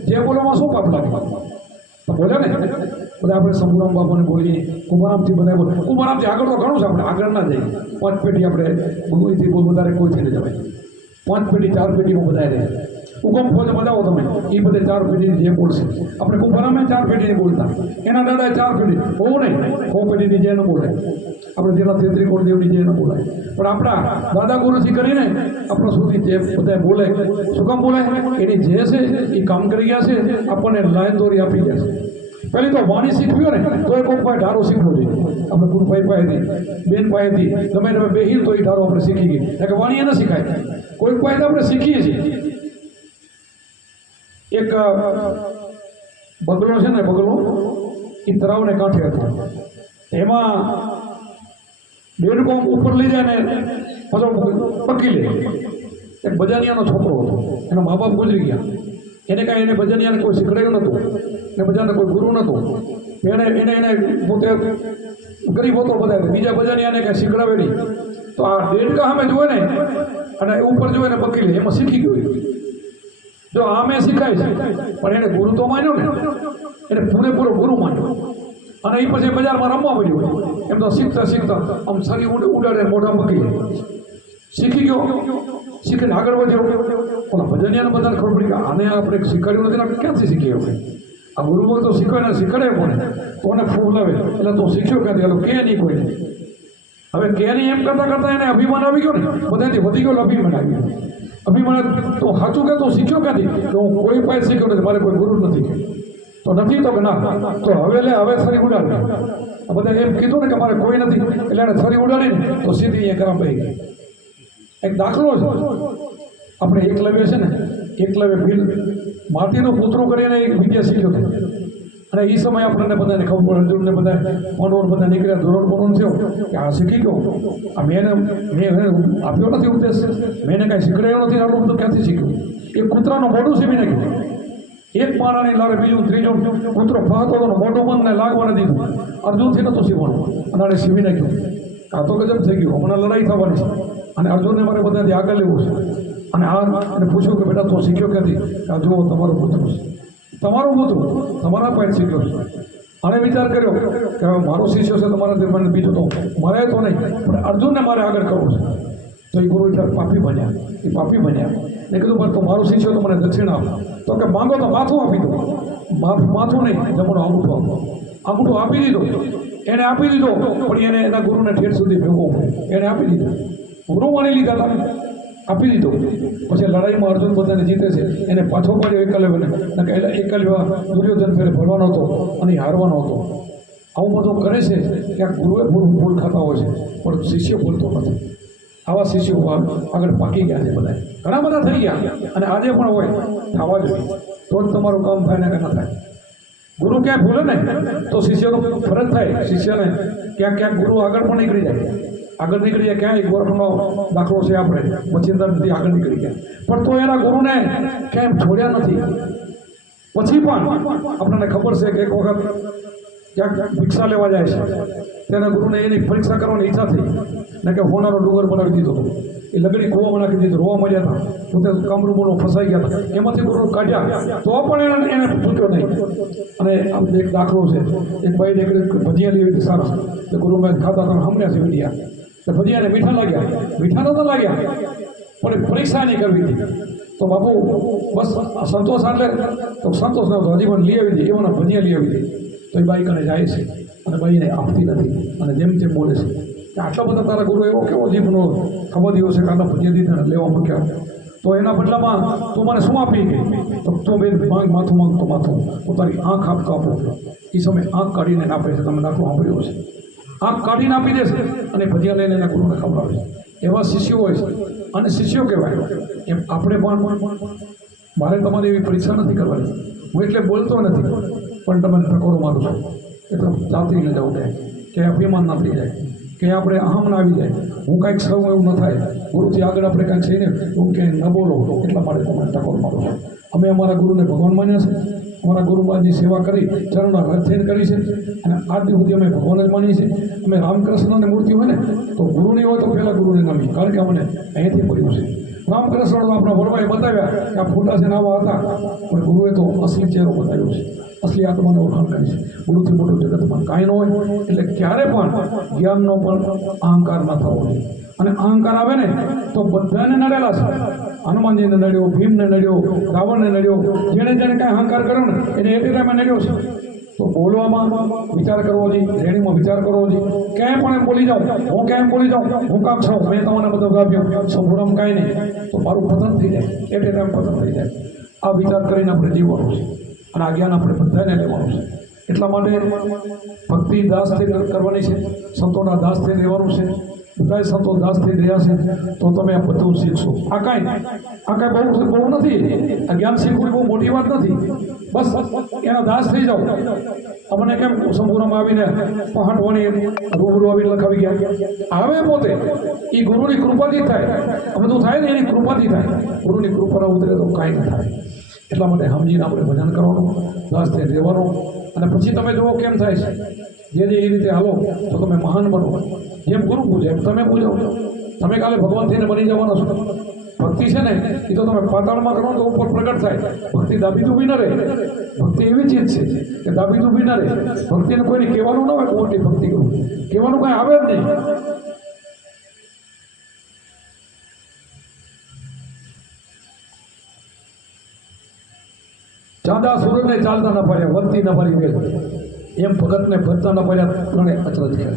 જે બોલોમાં શું પાપ લાગે બોલ્યા ને બધા આપણે શંભુરામ બાપાને બોલીએ કુમારામથી બધા બોલે કુમારામથી આગળ તો ઘણું છે આપણે આગળ ના જઈએ 5 પેઢી આપણે ભગવતીથી બહુ વધારે કોઈ થઈને જવાય 5 પેઢી 4 પેઢીમાં બધા રહે હુકમ ફોજ બજાવો તમે એ બધે 4 પેઢીની જે બોલશે આપણે કુંભારામે 4 પેઢીની બોલતા એના દાદાએ 4 પેઢી હોવું નહીં 6 પેઢીની જે ન બોલે આપણે જેના તેત્રી કોણ દેવની જે ન બોલાય પણ આપણા દાદા ગુરુથી કરીને આપણો સુધી જે બધા બોલે શું કામ બોલે એની જે છે એ કામ કરી ગયા છે આપણને લાઈન દોરી આપી ગયા છે પહેલી તો વાણી શીખવ્યો ને તો એ કોઈક પાસે ઢારો શીખવો જોઈએ આપણે ગુરુભાઈ પાસેથી બેન પાસેથી ગમે તમે બેહીલ તો એ ઢારો આપણે શીખી ગઈ એટલે કે વાણી એને શીખાય કોઈક પાસે આપણે શીખીએ છીએ એક બગલો છે ને બગલો એ તળાવને કાંઠે હતો એમાં ડેડકો ઉપર લઈ જાય ને પાછો પકી લે એક બજાનિયાનો છોકરો હતો, એના મા બાપ ગુજરી ગયા. એને કાંઈ એને બજાનિયાને કોઈ શીખડાયું નહોતું, એને બજાને કોઈ ગુરુ નહોતું. એને પોતે ગરીબ હતો બધા, બીજા બજાનિયાને કાંઈ શીખડાવે નહીં. તો આ દેડકા સામે જોવે ને અને ઉપર જોવે ને પકડી લે, એમાં શીખી ગયો. જો આમે શીખાય છે પણ એને ગુરુ તો માન્યો ને, એને પૂરેપૂરો ગુરુ માન્યો. અને એ પછી બજારમાં રમવા પડ્યું. એમ તો શીખતા શીખતા આમ સરી ઉડાડે મોઢા પકડી લે, શીખી ગયો. શીખીને આગળ વધ્યો. ઓલા ભજનિયાને બધાને ખબર પડી કે આને આપણે શીખવાડ્યું નથી, આપણે ક્યાંથી શીખીએ? આ ગુરુઓ તો શીખવાડે કોને? કોને ફૂલાવે એટલે તો શીખ્યો ક્યાંથી? એટલે કે નહીં કોઈને. હવે કે નહીં એમ કરતાં કરતાં એને અભિમાન આવી ગયો ને, બધાથી વધી ગયો અભિમાન આવી ગયો. અભિમાન તો સાચું કે તો શીખ્યો ક્યાંથી? કે હું કોઈ પાસે શીખ્યો નથી, મારે કોઈ ગુરુ નથી. તો નથી તો કે ના, તો હવે સરી ઉડાડે. બધા એમ કીધું ને કે મારે કોઈ નથી, એટલે એને સરી ઉડાડી ને તો સીધી અહીંયા કરવા પડી ગઈ. એક દાખલો છે, આપણે એકલવ્ય છે ને, એકલવ્ય ભીલ માટીનું પૂતળું કરીને એક વિદ્યા શીખ્યો હતો. અને એ સમયે આપણને બધાને ખબર પડે, અર્જુનને બધા મનોર બધા નીકળ્યા, ધોરણ બોરણ થયો કે આ શીખી ગયો. આ મેં આપ્યો નથી ઉપદેશ, મેં એને કાંઈ શીખડાયો નથી, આટલું બધું ક્યાંથી શીખ્યું? એક કૂતરાનું મોઢું સીવી નાખ્યું. એક માણાની લારે બીજું ત્રીજું કૂતરો ફાતો હતો, મોઢું બંધને લાગવા નથી દીધું. અર્જુનથી નહોતું સીવવાનું, અને આને સીવી નાખ્યું. આ તો ગજબ થઈ ગયું, હમણાં લડાઈ થવાની છે. અને અર્જુનને મારે બધાથી આગળ લેવું છે. અને એને પૂછ્યું કે બેટા તો શીખ્યો ક્યાંથી? આ જુઓ તમારું પુત્ર છે, તમારું પુત્ર તમારા પાસે શીખ્યો છે. અને વિચાર કર્યો કે હવે મારો શિષ્ય છે, તમારા ધર્મને બીજું તો મારે તો નહીં, પણ અર્જુનને મારે આગળ કરવું છે. તો એ ગુરુ એટલે પાપી બન્યા, એ પાપી બન્યા. ને કીધું પણ તો મારો શિષ્ય તો મને દક્ષિણા આપો. તો કે માંગો તો માથું આપી દો. માથું નહીં, જમણો અંગૂઠો આપો. અંગૂઠો આપી દીધો. એને આપી દીધો, પણ એને એના ગુરુને ઠેઠ સુધી ભેગો એને આપી દીધો. ગુરુ માની લીધા હતા, આપી દીધો. પછી લડાઈમાં અર્જુન બધાને જીતે છે, એને પાછો પાડ્યો એકલવ્યને. એકલવ્ય દુર્યોધન ફેરે ભરવાનો હતો અને હારવાનો હતો. આવું બધું કરે છે કે આ ગુરુએ ભૂલ ખાતા હોય છે, પણ શિષ્ય ભૂલતો નથી. આવા શિષ્યો આગળ પાકી ગયા છે બધા, ઘણા બધા થઈ ગયા. અને આજે પણ હોય, થવા જોઈએ તો જ તમારું કામ થાય ને કે ના થાય. ગુરુ ક્યાંય ભૂલે ને તો શિષ્યનો ફરજ થાય. શિષ્યને ક્યાંક ગુરુ આગળ પણ નીકળી જાય. આગળ નીકળી જાય. ક્યાંય ગોરખનો દાખલો છે, આપણે મચિંદરથી આગળ નીકળી ગયા, પણ તો એના ગુરુને ક્યાંય છોડ્યા નથી. પછી પણ આપણને ખબર છે કે એક વખત ક્યાંક ભિક્ષા લેવા જાય છે, તેના ગુરુને એની પરીક્ષા કરવાની ઈચ્છા થઈ ને કે હોનારો ડુંગર બનાવી દીધો હતો. એ લગડી કૂવામાં નાખી દીધું, રોવા મળ્યા હતા, પોતે કામરૂમોનો ફસાઈ ગયા હતા. એમાંથી ગુરુ કાઢ્યા તો પણ એને છૂટ્યો નહીં. અને આમ એક દાખલો છે, એક ભાઈ નીકળી ભજીયા લેવી હતી સારા, તો ગુરુ મેં ખાતા તમે હમણાં છે મીઠિયા, તો ભજીયાને મીઠા લાગ્યા. મીઠા નહોતા લાગ્યા, પણ પરીક્ષા નહીં કરવી હતી. તો બાપુ બસ સંતોષ એટલે તો સંતોષ નહોતો, હજી પણ લઈ આવી હતી, એવાના ભજીયા લઈ આવી હતી. તો એ બાઈ કને જાય છે અને બાઈને આપતી નથી, અને જેમ તેમ બોલે છે કે આટલા બધા તારા ગુરુ એવો કેવો જીભનો ખબર દીધો છે કે આટલા ભજીયા દીધા લેવા મૂક્યા, તો એના બદલામાં તું મને શું આપી ગઈ? તો તું બેન માંગ, માથું માંગ તો માથું, પોતાની આંખ આપતો આપો. એ સમયે આંખ કાઢીને આપે છે, તમે દાખલો સાંભળ્યો છે. આંખ કાઢીને આપી દેશે અને ભજીયા લઈને એના ગુરુને ખવડાવે છે. એવા શિષ્યો હોય છે, અને શિષ્યો કહેવાય. એમ આપણે પણ મારે તમારી એવી પરીક્ષા નથી કરવાની. હું એટલે બોલતો નથી, પણ તમે ટકોરો મારું છો એટલે જાતી ન જવું જાય, કે અભિમાન ના થઈ જાય, કે આપણે અહમ ના આવી જાય. હું કાંઈક સૌ એવું ન થાય, ગુરુથી આગળ આપણે કાંઈક થઈને હું ક્યાંય ન બોલો, એટલા માટે તમે ટકોર મારો છો. અમે અમારા ગુરુને ભગવાન માન્યા છે, અમારા ગુરુબાની સેવા કરી, ચરણના રથ થઈને કરી છે, અને આજ દી સુધી અમે ભગવાન જ માનીએ છીએ. અમે રામકૃષ્ણની મૂર્તિ હોય ને તો ગુરુની હોય તો પહેલાં ગુરુને નામી, કારણ કે અમને અહીંયાથી પડ્યું છે. રામકૃષ્ણ તો આપણા વરવાએ બતાવ્યા કે આ ફોટા છે આવા હતા, પણ ગુરુએ તો અસલી ચહેરો બતાવ્યો છે, અસલી આત્માને ઓળખાણ કરી છે. ગુરુથી મોટું જગતમાં કાંઈ ન હોય. એટલે ક્યારે પણ જ્ઞાનનો પણ અહંકાર ન થવો જોઈએ. અને અહંકાર આવે ને તો બધાને નડેલા છે. હનુમાનજીને નડ્યો, ભીમને નડ્યો, રાવણને નડ્યો, જેણે કાંઈ અહંકાર કર્યો ને એને એ ટાઈમે નડ્યો છે. તો બોલવામાં વિચાર કરવો જોઈએ, રેણીમાં વિચાર કરવો જોઈએ. ક્યાંય પણ એમ બોલી જાઉં, હું ક્યાંય બોલી જાઉં, હું કામ છું, મેં તમને બધો ગાભ્યો, સંપૂર્ણ કાંઈ નહીં, તો મારું પતન થઈ જાય, એ ટાઈમ પતન થઈ જાય. આ વિચાર કરીને આપણે જીવવાનું છે, અને આ જ્ઞાન આપણે બધાને લેવાનું છે. એટલા માટે ભક્તિ દાસથી કરવાની છે, સંતોના દાસથી રહેવાનું છે. બધા સંતો દાસ થઈ રહ્યા છે તો તમે આ બધું શીખશો. આ કાંઈ બહુ નથી. આ જ્ઞાન શીખવું બહુ મોટી વાત નથી. બસ એના દાસ થઈ જાઓ. અમને કેમ સંપૂર્ણમાં આવીને પહાટવાની રૂબરૂ આવીને લખાવી ગયા આવે પોતે એ ગુરુની કૃપાથી થાય. આ બધું થાય ને એની કૃપાથી થાય. ગુરુની કૃપા ઉતરે તો કાંઈ ન થાય. એટલા માટે સમજીને આપણે ભજન કરવાનું, દાસ થઈ રહેવાનું. અને પછી તમે જુઓ કેમ થાય છે. જે એ રીતે હાલો તો તમે મહાન બનો. જેમ ગુરુ પૂજે એમ તમે પૂજો. તમે કાલે ભગવાન થઈને બની જવાનો છો. ભક્તિ છે ને એ તો તમે પાતાળમાં કરો તો ઉપર પ્રગટ થાય. ભક્તિ દાબી દૂબી ન રહે. ભક્તિ એવી ચીજ છે કે દાબી દૂબી ન રહે. ભક્તિને કોઈને કહેવાનું ન હોય મોટી ભક્તિ કરું, કહેવાનું કાંઈ આવે જ નહીં. ચાંદા સૂરજને ચાલતા ન પાડ્યા, વધતી ન પાડી વેલ. એમ ભગતને ભજતા ન પાડ્યા, ત્રણે અચરજ કરે.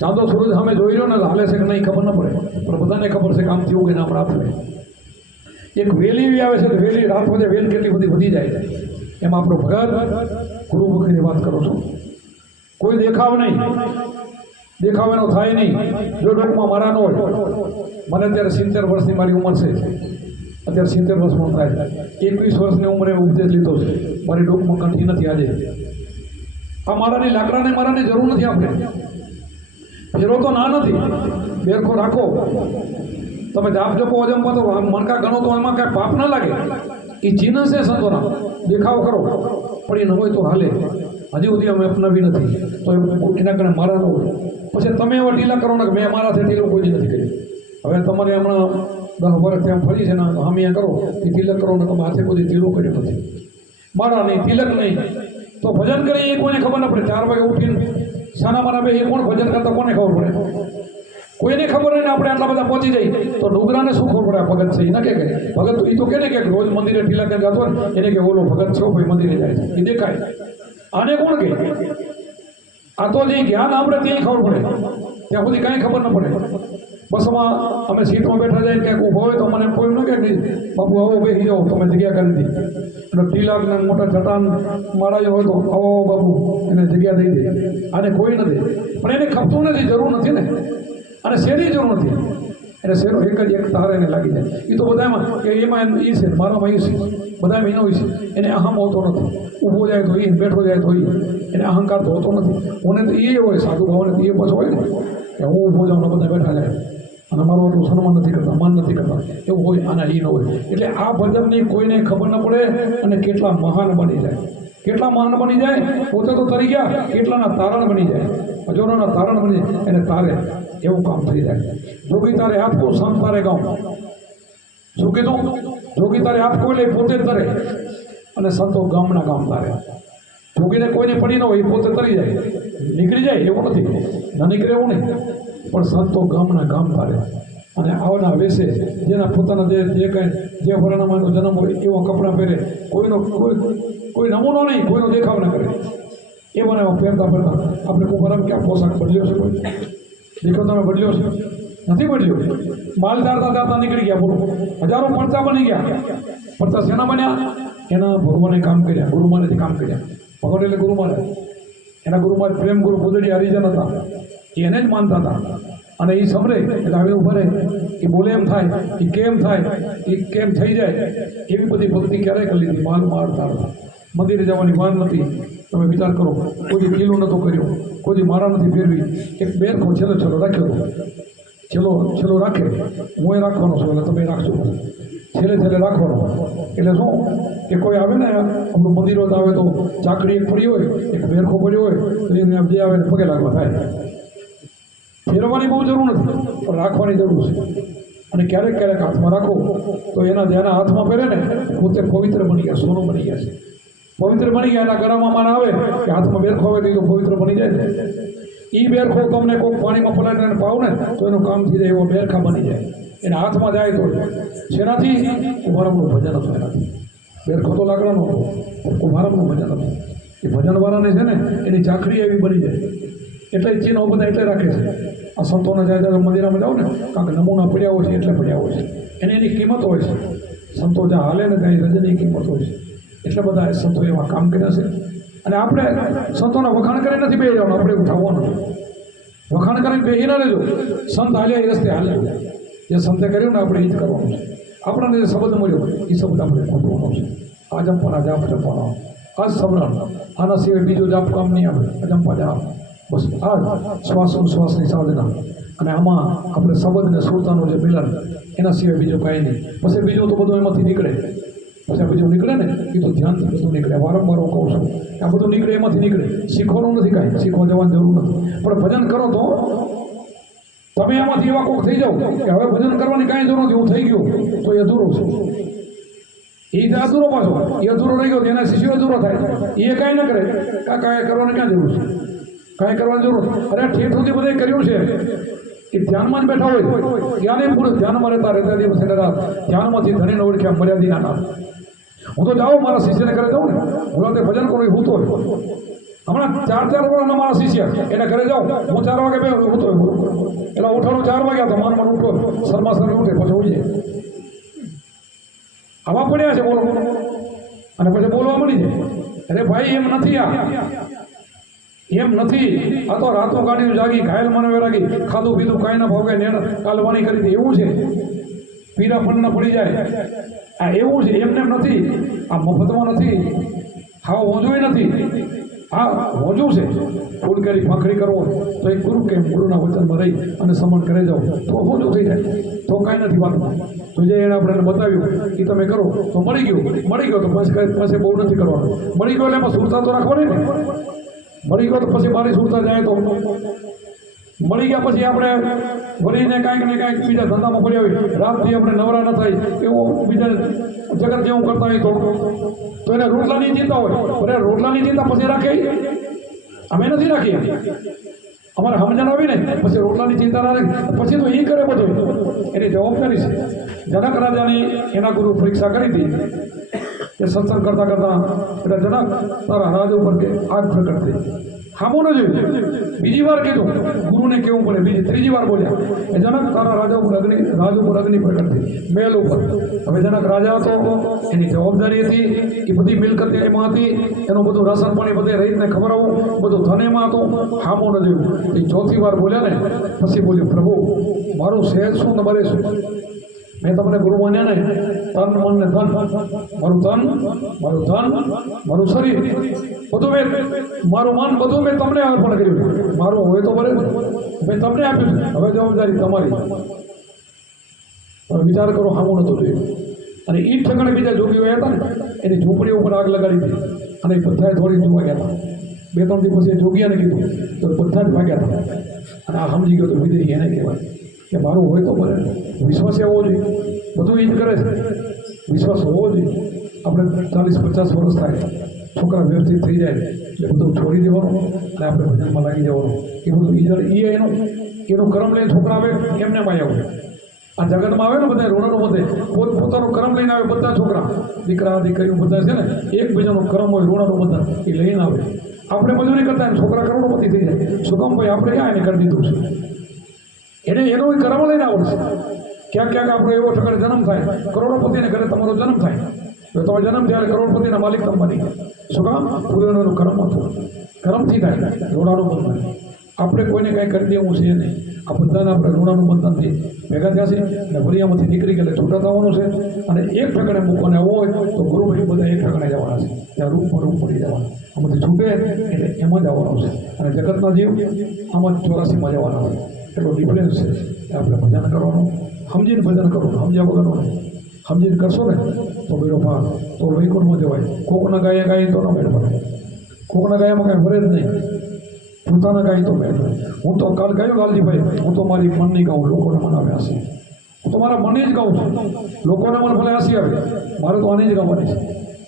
ચાંદો સૂરજ સામે જોઈ લો ને હાલે છે કે નહીં ખબર ન પડે, પણ બધાને ખબર છે કે આમ થયું કે આપણે આપણે એક વેલી એવી આવે છે કે વેલી રાત વધે વેલ કેટલી બધી વધી જાય. એમાં આપણો ભગત ગુરુમુખીની વાત કરો છો. કોઈ દેખાવ નહીં, દેખાવ એનો થાય નહીં. જો ડોકમાં મારા ન હોય, મને અત્યારે 70 વર્ષની મારી ઉંમર છે. અત્યારે 70 વર્ષમાં થાય. 21 વર્ષની ઉંમરે ઉપદેશ લીધો છે. મારી ડોકમાં કંઠી નથી આજે. આ મારાની લાકડાને મારાની જરૂર નથી. આપણે ફેરો તો ના નથી. બેરખો રાખો. તમે જાપ જપો અજંપા તો મણકા ગણો તો એમાં કાંઈ પાપ ના લાગે. એ ચિહ્ન છે સંતોના. દેખાવ કરો પણ એ ન હોય તો હાલે. હજી સુધી અમે અપનાવી નથી તો એના કારણે મારા ન હોય. પછી તમે એવા ઢીલા કરો ને કે મેં મારાથી ઢીલો કોઈ નથી કર્યું. હવે તમારે હમણાં 10 વર્ષ ત્યાં ફરી છે ને હામિયા કરો એ તિલક કરો ને તમે હાથે કોઈ ઢીલો કર્યો નથી. મારા નહીં, તિલક નહીં તો ભજન કરીએ એ કોઈને ખબર ન પડે. 4 વાગે ઉઠીને સાના મારા બે એ કોણ ભજન કરતા કોને ખબર પડે? કોઈને ખબર હોય ને આપણે આટલા બધા પહોંચી જાય તો ડુગરાને શું ખબર પડે? ભગત છે એના કે ભગત એ તો કે ને કે રોજ મંદિરે ઢીલા કરીને જતો ને એને કે ઓલો ભગત છો ભાઈ મંદિરે જાય છે એ દેખાય. આને કોણ કે? આ તો જે જ્ઞાન આપણે ત્યાં ખબર પડે, ત્યાં સુધી કાંઈ ખબર ન પડે. બસમાં અમે સીટમાં બેઠા જાય ક્યાંક ઊભો હોય તો મને કોઈ ન કહે નહીં બાપુ આવો બેસી જાઓ તમે જગ્યા કરી દીધી. એટલે તિલકને મોટા ચટાન મારા હોય તો આવો બાપુ એને જગ્યા દઈ દે. આને કોઈ નથી પણ એને ખપતું નથી, જરૂર નથી ને. અને શેરી જરૂર નથી. એટલે શેરો એક જ એક તારે એને લાગી જાય. એ તો બધામાં કે એમાં એ છે મારામાં એ છે બધામાં એનો હોય છે. એને અહમ હોતો નથી. ઊભો જાય તો એ, બેઠો જાય તો એને અહંકાર તો હોતો નથી. મને તો એ હોય સાધુ ભાવને તો એ પાછો હોય ને કે હું ઊભો જાઉં ને બધા બેઠા જાય અને મારું એટલું સન્માન નથી કરતા, માન નથી કરતા એવું હોય. આના એ ન હોય. એટલે આ ભજનની કોઈને ખબર ન પડે અને કેટલા મહાન બની જાય. કેટલા મહાન બની જાય પોતે તો તરી ગયા, કેટલાના તારણ બની જાય. હજારોના તારણ બની જાય. એને તારે એવું કામ થઈ જાય. જોગી તારે આપકો સંત તારે ગામ. શું કીધું? જોગી તારે આપકો એટલે પોતે તરે અને સંતો ગામના ગામ તારે. જોગીને કોઈને પડી ન હોય એ પોતે તરી જાય, નીકળી જાય એવું નથી. ન નીકળે એવું નહીં. પણ સંતો ગામના ગામ તારે અને આવના વેસે જેના પોતાના જે કાંઈ જે વર્ણમાંનો જન્મ હોય એવા કપડાં પહેરે. કોઈ નમૂનો નહીં, કોઈનો દેખાવ ન કરે. એવા એવા પહેરતા આપણે કુંભારામ ક્યાં પોશાક બદલ્યો છે? કોઈ દેખો તમે બદલ્યો છે? નથી બદલ્યો. માલ દારતા નીકળી ગયા. બોલો હજારો પડતા બની ગયા. પડતા શેના બન્યા? એના ભગવાને કામ કર્યા, ગુરુમાનેથી કામ કર્યા. ભગવાન એટલે ગુરુમાને. એના ગુરુમાં પ્રેમ ગુરુ ભૂદડી હરિજન હતા. એને જ માનતા હતા. અને એ સમરે એટલે આવી ઉભા રહે. એ બોલે એમ થાય, એ કેમ થાય, એ કેમ થઈ જાય. એવી બધી ભક્તિ ક્યારેય કરી લીધી. માલ મારતા હતા. મંદિરે જવાની વાર નથી. તમે વિચાર કરો, કોઈ કિલો નહોતો કર્યો, કોઈ મારા નથી ફેરવી. એક બેરખો છેલ્લો રાખ્યો હતો. છેલ્લો રાખે હું એ રાખવાનો છું એટલે તમે રાખજો. છેલ્લે રાખવાનો એટલે શું કે કોઈ આવે ને આપણું મંદિરો આવે તો ચાકડી એક પડી હોય, એક બેરખો પડ્યો હોય તો એને જે આવે ને પગે લાગવા થાય. ફેરવવાની બહુ જરૂર નથી પણ રાખવાની જરૂર છે. અને ક્યારેક ક્યારેક હાથમાં રાખો તો જેના હાથમાં પહેરે ને પોતે પવિત્ર બની ગયા, સોનું બની ગયા છે. પવિત્ર બની ગયા. એના ગળામાં મારા આવે કે હાથમાં બેરખો આવે તો પવિત્ર બની જાય ને. એ બેરખો તમને કોઈ પાણીમાં પલાળીને પાવ ને તો એનું કામ થઈ જાય. એવો બેરખા બની જાય. એના હાથમાં જાય તો શેનાથી? કુંભારમનું ભજન હતું. એનાથી બેરખો તો લાકડાનો હતો, કુંભારમનું ભજન હતું. એ ભજનવાળાને છે ને એની ચાકરી એવી બની જાય. એટલે ચીનો બધા એટલે રાખે છે. આ સંતોના જાય ત્યારે મંદિરમાં જાઓ ને કારણ કે નમૂના પડ્યા હોય છે એટલે પડ્યા હોય છે. એની કિંમત હોય છે. સંતો જ્યાં હાલે ને ત્યાં રજની કિંમત હોય છે. એટલે બધા સંતો એવા કામ કર્યા છે. અને આપણે સંતોના વખાણ કરી નથી બે જવાનું. આપણે એવું થવાનું વખાણ કરીને બેસી ના રહેજો. સંત હાલ્યા એ રસ્તે હાલ્યા. જે સંતે કર્યું ને આપણે એ જ કરવાનું છે. આપણને જે શબ્દ મળ્યો એ શબ્દ આપણે ખોટવાનો છે. અજંપાના જાપ જપવાનો, આ જ સમરણ. આના સિવાય બીજો જાપ કામ નહીં આવે. અજંપા જાપ બસ આ શ્વાસ ઉશ્વાસની સાધના. અને આમાં આપણે શબ્દ ને સુરતાનું જે મિલન, એના સિવાય બીજું કાંઈ નહીં. પછી બીજું તો બધું એમાંથી નીકળે. પછી બીજું નીકળે ને એ તો ધ્યાનથી બધું નીકળે. વારંવાર હું કહું છું આ બધું નીકળે, એમાંથી નીકળે. શીખવાનું નથી કાંઈ, શીખવા જવાની જરૂર નથી. પણ ભજન કરો તો તમે એમાંથી એવા કોક થઈ જાઓ કે હવે ભજન કરવાની કાંઈ જરૂર નથી, હું થઈ ગયો તો એ અધૂરો છે. એ તો અધૂરો પાછો, એ અધૂરો રહી ગયો, એના શિષ્યો અધૂરો થાય. એ કાંઈ ન કરે, કાંઈ કરવાની ક્યાં જરૂર છે? કાંઈ કરવાની જરૂર. અરે ઠેઠ સુધી બધે કર્યું છે. એ ધ્યાનમાં જ બેઠા હોય, જ્ઞાને પૂરું ધ્યાનમાં રહેતા દિવસ ધ્યાનમાંથી ધણીને ઓળખ્યા મર્યાદિના નામ. હું તો જાઉં મારા શિષ્યને ઘરે જાઉં ને, હું તે ભજન કરું હું તો હોય. હમણાં 4 વર્ષના મારા શિષ્ય એને ઘરે જાઉં, હું 4 વાગે બે હું તો એટલે ઉઠાડું 4 વાગ્યા તો માન ઉઠો, શર્મા ઉઠે પછી ઉઠે. આવા પડ્યા છે બોલો, અને પછી બોલવા મળી જાય. અરે ભાઈ એમ નથી, એમ નથી. આ તો રાતો કાઢીને જાગી, ઘાયલ મને વેરાગી, ખાધું પીધું કાંઈ ના ભાવે નેણ કાલવાણી કરી હતી, એવું છે. પીરા ફંડ પડી જાય આ એવું છે. એમને એમ નથી. આ મફતમાં નથી. હા હોજું નથી. હા હોજું છે. ફૂલ કરી ભાખરી કરવો તો એક ગુરુ કે ગુરુના વચનમાં રહી અને સમન કરે જાઓ તો હોજું થઈ જાય. તો કાંઈ નથી વાતમાં. તો જે એણે આપણે બતાવ્યું એ તમે કરો તો મળી ગયો તો પાસે બહુ નથી કરવાનું. મળી ગયો એટલે એમાં સુરતા તો રાખવાની ને. મળી ગયો તો પછી મારી સુરતા જાય તો મળી ગયા પછી આપણે વળીને કાંઈક ને કાંઈક બીજા ધંધામાં પડી આવી, રાતથી આપણે નવરા ન થાય એવો બીજા જગત જેવું કરતા હોય તો એને રોટલાની ચિંતા હોય. અરે રોટલાની ચિંતા પછી રાખે, અમે નથી રાખી. અમારે સમજણ આવી ને પછી રોટલાની ચિંતા ના રાખે, પછી તો એ કરે બધું. એની જવાબદારી છે. જનક રાજાની એના ગુરુ પરીક્ષા કરી હતી કે સત્સંગ કરતા એટલે જનક તારા રાજ ઉપર કે આગ પ્રગટ થઈ. હામું ન જોયું, બીજી વાર કીધું ગુરુને કેવું પડે, ત્રીજી વાર બોલ્યા એ જનક તારા રાજ ઉપર અગ્નિ પ્રગટ થઈ, મેલ ઉપર. હવે જનક રાજા હતો, એની જવાબદારી હતી, એ બધી મિલકત એમાં હતી, એનું બધું રાશન પાણી બધે રહીને ખવડાવવું, બધું ધન એમાં હતું. હામું ન જોયું. એ ચોથી વાર બોલ્યા ને પછી બોલ્યું, પ્રભુ મારું સહેજ શું ને બરે શું? મેં તમને ગુરુ માન્યા ને, તન મન ને ધન, મારું ધન મારું શરીર બધું મારું મન બધું મેં તમને અર્પણ કર્યું. મારું હોય તો બરે, મેં તમને આપ્યું. હવે જવાબદારી તમારી. તમે વિચાર કરો, હામું નતું જોયું. અને એ ઠેકાણે બીજા જોગીઓ હતા ને, એની ઝૂંપડી ઉપર આગ લગાડી હતી અને એ બધાએ થોડી જોવા ગયા હતા. 2-3 દિવસ એ જોગીયાને કીધું તો બધા જ ભાગ્યા હતા. અને આ સમજી ગયો તો વિદેહી એને કહેવાય કે મારું હોય તો બરે. વિશ્વાસ હોવો જોઈએ. બધું એ જ કરે છે. વિશ્વાસ હોવો જોઈએ. આપણે 40-50 વર્ષ થાય, છોકરા વ્યવસ્થિત થઈ જાય એટલે બધું છોડી દેવાનું અને આપણે ભજનમાં લાગી જવાનું. એ બધું એનું કર્મ લઈને છોકરા આવે એમને આવ્યા હોય. આ જગતમાં આવે ને બધા ઋણનું બધે પોતાનું કર્મ લઈને આવે. બધા છોકરા દીકરા દીકરીઓ બધા છે ને, એકબીજાનું કર્મ હોય ઋણનું બધા એ લઈને આવે. આપણે મજૂરી કરતા ને છોકરા કરોડોપતિ થઈ જાય. શું કામ ભાઈ? આપણે ક્યાં એને કરી દીધું છે. એનો કર્મ લઈને આવડશે. ક્યાંક આપણે એવો ઠકાણે જન્મ થાય, કરોડોપતિને ઘરે તમારો જન્મ થાય તો તમારો જન્મ ત્યારે કરોડપતિના માલિક તમે બની ગયા. શું કામ? પૂર્વનું કર્મ હતું. કર્મથી થાય ઋણાનું બંધન. આપણે કોઈને કાંઈ કરી દેવું છે નહીં. આ બધાને આપણે ઋણાનું બંધનથી ભેગા થયા છે અને વરિયામાંથી નીકળી ગયા છૂટા થવાનું છે. અને એક ઠકાણે મૂકવાને આવવો હોય તો ગુરુભાઈ બધા એક ઠકાણે જવાના છે. ત્યાં રૂપ પડી જવાના. આમાંથી છૂટે એટલે એમાં જ આવવાનું છે. અને જગતના જીવ આમાં 84માં જવાના છે. એટલો ડિફરન્સ છે. આપણે ભજન કરવાનું, સમજીને ભજન કરવાનું, સમજ્યા વગરનું નહીં. સમજીને કરશો ને તો બેરો પાર, તો વૈકુંઠમાં જવાય. કોકના ગાય તો ન મેળ પડે. કોકના ગાયામાં કાંઈ ભરે જ નહીં. પોતાના ગાય તો મેળ પડે. હું તો કાલ ગાયું ગાલજીભાઈ, હું તો મારી મનની ગાઉં, લોકોને મનાવે હસી. હું તો મારા મને જ ગાઉં છું. લોકોને મને ભલે હસી આવે, મારે તો આને જ ગાવાની છે.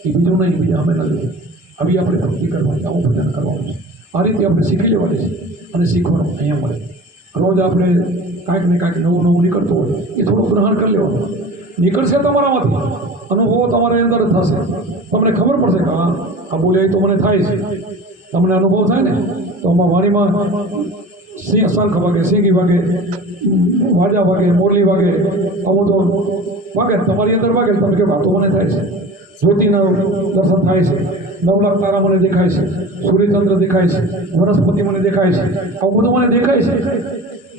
એ બીજું નહીં, બીજા અમે નથી. આવી આપણે ભક્તિ કરવાની, આવું ભજન કરવાનું છે. આ રીતે આપણે શીખી લેવાની છે. અને શીખવાનું અહીંયા મળે. રોજ આપણે કાંઈક ને કાંઈક નવું નીકળતું હોય એ થોડું ગ્રહણ કરી લેવાનું. નીકળશે તમારામાંથી, અનુભવો તમારી અંદર જ થશે. તમને ખબર પડશે કે હા આ બોલ્યા તો મને થાય છે. તમને અનુભવ થાય ને તો આમાં વાણીમાં શંખ વાગે, સિંગી વાગે, વાજા વાગે, મોરલી વાગે, આવું તો વાગે તમારી અંદર વાગે. તમે કહો આ તો મને થાય છે. જ્યોતિના દર્શન થાય છે. 9 લાખ તારા મને દેખાય છે, સૂર્યચંદ્ર દેખાય છે, વનસ્પતિ મને દેખાય છે, આવું બધું મને દેખાય છે.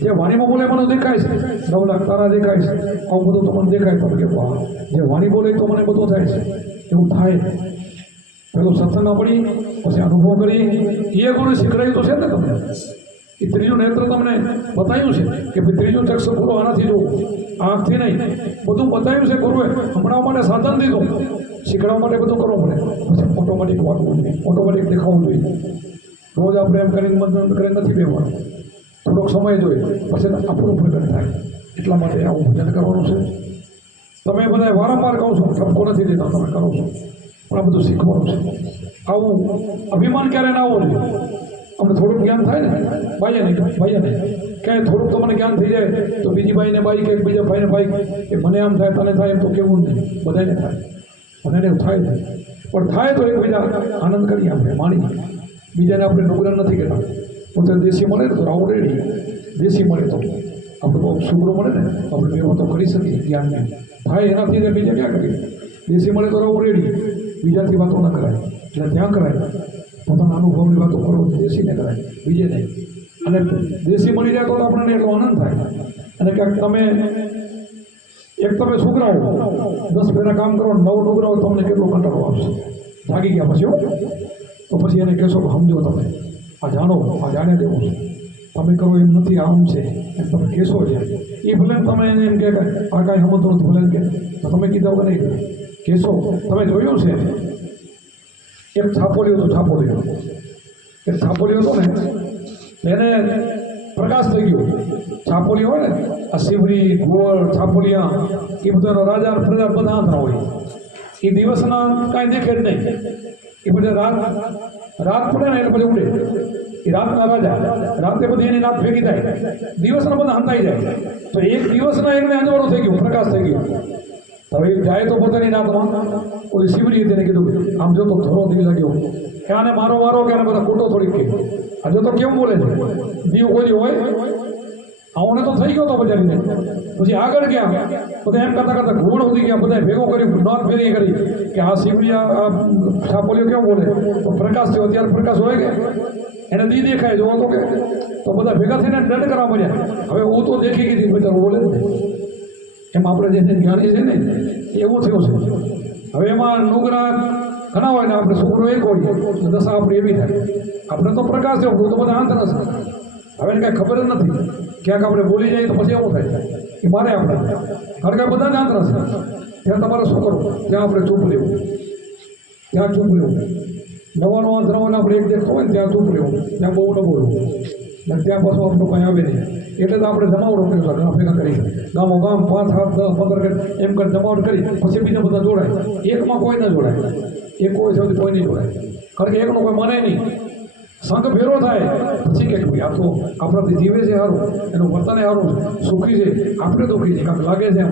જે વાણીમાં બોલે મને દેખાય છે, 9 લાખ તારા દેખાય છે, આવું બધું તો મને દેખાય. તમે કે વાહ, જે વાણી બોલે તો મને બધું થાય છે. એવું થાય. પેલું સત્સંગમાં પડી પછી અનુભવ કરી, એ ગુરુ શીખડાયું તો છે ને તમને. એ ત્રીજું નેત્ર તમને બતાવ્યું છે કે ભાઈ ત્રીજું ચક્ષુ ગુરુ આનાથી જોવું, આંખથી નહીં. બધું બતાવ્યું છે ગુરુએ. હમણાં માટે સાધન દીધું, શીખડવા માટે બધું કરવું પડે. પછી ઓટોમેટિક વાંચવું જોઈએ, ઓટોમેટિક દેખાવું જોઈએ. રોજ આપણે એમ કરીને મતદાન કરીને નથી બેવાનું, થોડોક સમય જોઈએ પછી આપણું પ્રગટ થાય. એટલા માટે આવું ભજન કરવાનું છે. તમે બધા વારંવાર કહો છો, ઠપકો નથી દેતા, તમે કરો છો, પણ આ બધું શીખવાનું છે. આવું અભિમાન ક્યારે ના આવવું જોઈએ. અમને થોડુંક જ્ઞાન થાય ને, ભાઈએ નહીં ક્યાંય થોડુંક તો મને જ્ઞાન થઈ જાય તો બીજી ભાઈને બાઈ કે બીજા ભાઈને બાઈ કે મને આમ થાય તને થાય એમ તો કેવું નહીં. બધાને થાય, બધાને એવું થાય છે. પણ થાય તો એકબીજા આનંદ કરીએ, આપણે માણીએ. બીજાને આપણે નુકસાન નથી કહેતા. પોતે દેશી મળે ને તો રાવ રેડી, દેશી મળે તો આપણે બહુ સુગરો મળે ને આપણે બે વાતો કરી શકીએ જ્ઞાનને. થાય એનાથી ને બીજા ક્યાં કરીએ. દેશી મળે તો રાવ રેડી, બીજાથી વાતો ન કરાય. એટલે ત્યાં કરાય પોતાના અનુભવની વાતો કરો, દેશીને કરાય, બીજે નહીં. અને દેશી મળી જાય તો આપણને એટલો આનંદ થાય. અને ક્યાંક તમે સુગરાવો 10 ફેરા કામ કરો, 9 ડુગરાવો, તમને કેટલો કંટાળો આવશે. જાગી ગયા પછી તો પછી એને કહેશો કે સમજો તમે આ જાણો, આ જાણે દેવું છે, તમે કરો એમ નથી, આમ છે એમ તમે કહેશો છે. એ ભલે તમે એને એમ કહે આ કાંઈ સમજતો નથી, ભલે કે તો તમે કીધા કે નહીં કહેશો. તમે જોયું છે એક છાપોલિયો હતો ને, એને પ્રકાશ થઈ ગયો. છાપોલિયો હોય ને, આ શિવરી, ગોળ, છાપોલિયા એ બધા રાજા પ્રજા બધા હાથના હોય. એ દિવસના કાંઈ દેખે જ નહીં. એ બધા રાત પડે ને એટલે પછી ઉડે. એ રાતના રાજા, રાતે બધી એની રાત ભેગી થાય, દિવસના બધા હંતાઈ જાય. તો એક દિવસના એકને અંજવાળું થઈ ગયું, પ્રકાશ થઈ ગયો. હવે જાય તો પોતાની રાતમાં ઓલી શિવરીએ તેને કીધું આમ જો તો ધોરો થઈ લાગ્યો કે આને મારો કે આને બધા ખોટો થોડીક કે આ જો તો કેમ બોલે છે, દીવ કોઈ હોય આવને તો થઈ ગયો તો બજારીને. પછી આગળ ગયા બધા એમ કરતા ઘોડ સુધી ગયા, બધા ભેગો કર્યું, નોંધ ફેરી કરી કે આ શિવરિયા આ છાપોલિયો કેમ બોલે. તો પ્રકાશ થયો, અત્યારે પ્રકાશ હોય કે એને દી દેખાય જો તો કે તો બધા ભેગા થઈને દંડ કરવા મળ્યા. હવે હું તો દેખી ગઈ બચારો બોલે જ નહીં. એમ આપણે જે જ્ઞાની છે ને એવું થયું છે. હવે એમાં નુગરા ઘણા હોય ને, આપણે છોકરો એક હોય તો દશા આપણી એવી થાય. આપણે તો પ્રકાશ થયો, તો બધા આંતરસ. હવે એને કાંઈ ખબર જ નથી, ક્યાંક આપણે બોલી જઈએ તો પછી એવું થાય કે મારે આપણે કારણ કે બધાને આંતરસ. ત્યાં તમારે શું કરવું, ત્યાં આપણે ચૂપ રહેવું, ત્યાં ચૂપ રહેવું. નવાનો અંતરવાનો આપણે એક દેખતો હોય ને ત્યાં ચૂપ રહેવું, ત્યાં બહુ ન બોલવું. ને ત્યાં પાછું આપણું કંઈ આવે નહીં. એટલે તો આપણે જમાવડો કર્યો, ઘણા ભેગા કરી ગામ 5, 7, 10, 15 એમ કરી જમાવટ કરી. પછી બીજા બધા જોડાય, એકમાં કોઈ ના જોડાય. એક હોય સૌથી કોઈ નહીં જોડાય, કારણ કે એકનો કોઈ માને નહીં. સંઘ ભેરો થાય પછી કે આ તો આપણાથી જીવે છે સારું, એનું વર્તન સારું, સુખી છે, આપણે દુઃખી છે, કાંક લાગે છે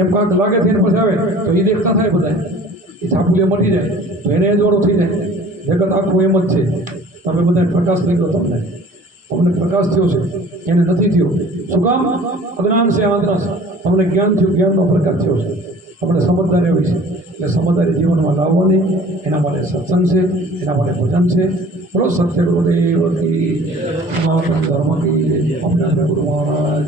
એમ કાંક લાગે છે. એને પછી આવે તો એ દેખતા થાય બધા, એ છાપુલિયા મટી જાય તો એને એ જોડો થઈ જાય. જગત આખું એમ જ છે. તમે બધાને પ્રકાશ થઈ ગયો, તમને પ્રકાશ થયો છે, એને નથી થયો. શું કામ? અજ્ઞાન છે, આંધ્રાસ. તમને જ્ઞાન થયું, જ્ઞાનનો પ્રકાશ થયો છે. આપણે સમજદારી આવી છે, એટલે સમજદારી જીવનમાં લાવવાની. એના માટે સત્સંગ છે, એના માટે ભજન છે. બોલો સત્ય ગુરુદેવ કી, સનાતન ધર્મ કી, અમને ગુરુ મહારાજ.